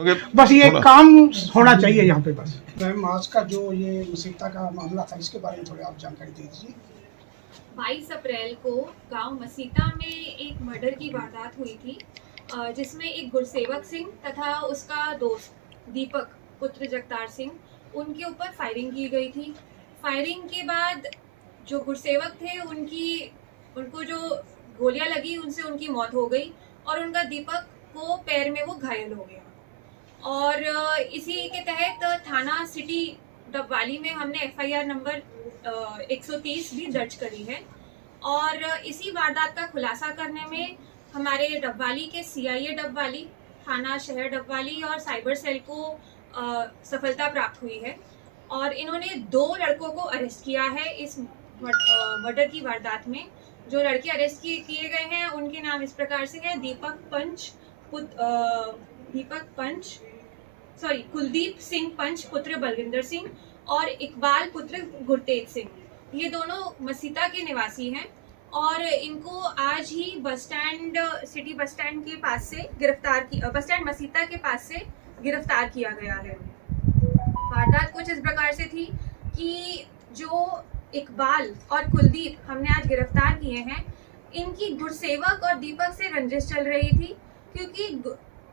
बस ये काम होना चाहिए यहाँ पे बस। मैम आज का जो ये मसीता का मामला था इसके बारे में थोड़ी आप जानकारी दे दीजिए। 22 अप्रैल को गांव मसीता में एक मर्डर की वारदात हुई थी, जिसमें एक गुरसेवक सिंह तथा उसका दोस्त दीपक पुत्र जगतार सिंह, उनके ऊपर फायरिंग की गई थी। फायरिंग के बाद जो गुरसेवक थे उनको जो गोलियां लगी उनसे उनकी मौत हो गई और उनका दीपक को पैर में वो घायल हो गया। और इसी के तहत थाना सिटी डबवाली में हमने FIR नंबर 130 भी दर्ज करी है। और इसी वारदात का खुलासा करने में हमारे डबवाली के CIA डबवाली, थाना शहर डबवाली और साइबर सेल को सफलता प्राप्त हुई है और इन्होंने 2 लड़कों को अरेस्ट किया है इस मर्डर की वारदात में। जो लड़के अरेस्ट किए गए हैं उनके नाम इस प्रकार से है: कुलदीप सिंह पंच पुत्र बलविंदर सिंह और इकबाल पुत्र गुरतेज सिंह। ये दोनों मसीता के निवासी हैं और इनको आज ही सिटी बस स्टैंड के पास से बस स्टैंड मसीता के पास से गिरफ्तार किया गया है। वारदात कुछ इस प्रकार से थी कि जो इकबाल और कुलदीप हमने आज गिरफ्तार किए हैं, इनकी गुरसेवक और दीपक से रंजिश चल रही थी, क्योंकि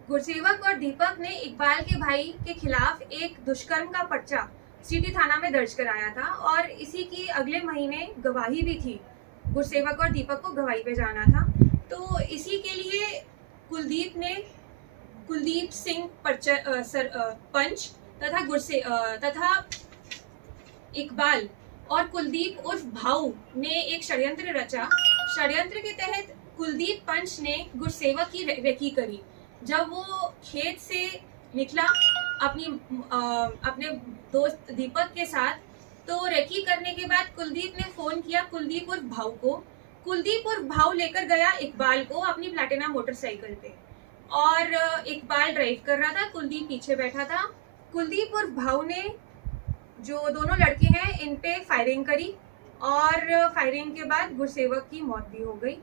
गुरसेवक और दीपक ने इकबाल के भाई के खिलाफ एक दुष्कर्म का पर्चा सिटी थाना में दर्ज कराया था और इसी की अगले महीने गवाही भी थी। गुरसेवक और दीपक को गवाही पे जाना था, तो इसी के लिए कुलदीप सिंह पंच तथा इकबाल और कुलदीप उर्फ भाऊ ने एक षड्यंत्र रचा। षड्यंत्र के तहत कुलदीप पंच ने गुरसेवक की रेकी करी। जब वो खेत से निकला अपने दोस्त दीपक के साथ, तो रेकी करने के बाद कुलदीप ने फोन किया कुलदीप उर्फ भाऊ को। कुलदीप उर्फ भाऊ लेकर गया इकबाल को अपनी प्लैटिना मोटरसाइकिल पे और इकबाल ड्राइव कर रहा था, कुलदीप पीछे बैठा था। कुलदीप उर्फ भाऊ ने जो दोनों लड़के हैं इन पे फायरिंग करी और फायरिंग के बाद गुरसेवक की मौत भी हो गई।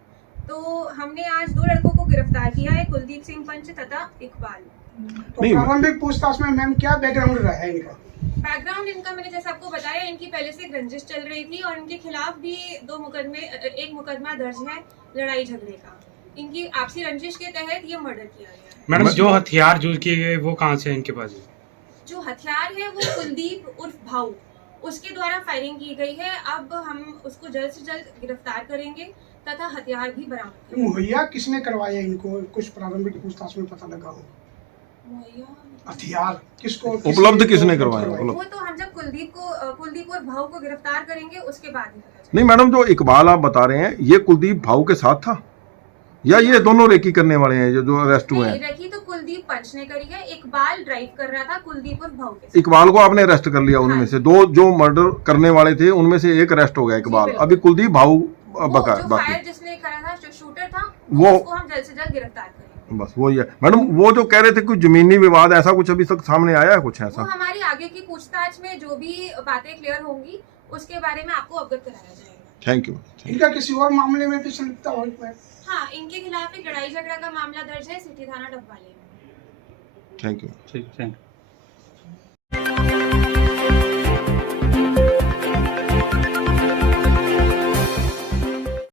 तो हमने आज 2 लड़कों को गिरफ्तार किया है, कुलदीप सिंह पंच तथा इकबाल। तो प्रारंभिक पूछताछ में मैम क्या बैकग्राउंड रहा है इनका? बैकग्राउंड इनका मैंने जैसे आपको बताया, इनकी पहले से रंजिश चल रही थी और इनके खिलाफ भी एक मुकदमा दर्ज है लड़ाई झगड़े का। इनकी आपसी रंजिश के तहत ये मर्डर किया गया है। मैडम जो हथियार यूज किए गए वो कहाँ से इनके पास? जो हथियार है वो कुलदीप उर्फ भाऊ उसके द्वारा फायरिंग की गई है। अब हम उसको जल्द से जल्द गिरफ्तार करेंगे तथा हथियार भी बरामद। मुहैया किसने करवाया इनको? कुछ प्रारंभिक पूछताछ में पता लगा हो? हथियार किसको उपलब्ध किसने करवाया? वो तो हम जब कुलदीप और भाऊ को गिरफ्तार करेंगे उसके बाद ही। नहीं मैडम, जो इकबाल आप बता रहे हैं ये कुलदीप भाऊ के साथ था या ये दोनों रेकी करने वाले हैं जो अरेस्ट हुए हैं? रेकी तो कुलदीप पंच ने करी है, इकबाल ड्राइव कर रहा था कुलदीप और भाऊ के साथ। इकबाल को आपने अरेस्ट कर लिया? उनमें से 2 जो मर्डर करने वाले थे उनमें से एक अरेस्ट हो गया इकबाल, अभी कुलदीप भाऊ बाकी जिसने करा था, जो शूटर था, वो उसको हम जल्द से जल्द गिरफ्तार करेंगे। बस वही है मैडम। वो जो कह रहे थे कुछ जमीनी विवाद, ऐसा कुछ अभी तक सामने आया है कुछ ऐसा? वो हमारी आगे की पूछताछ में जो भी बातें क्लियर होंगी उसके बारे में आपको अवगत कराया जाएगा। Thank you. इनका किसी और मामले में भी संलिप्तता हो? हाँ, इनके खिलाफ एक लड़ाई झगड़ा का मामला दर्ज है सिटी थाना डबवाली में। Thank you. ठीक, थैंक यू।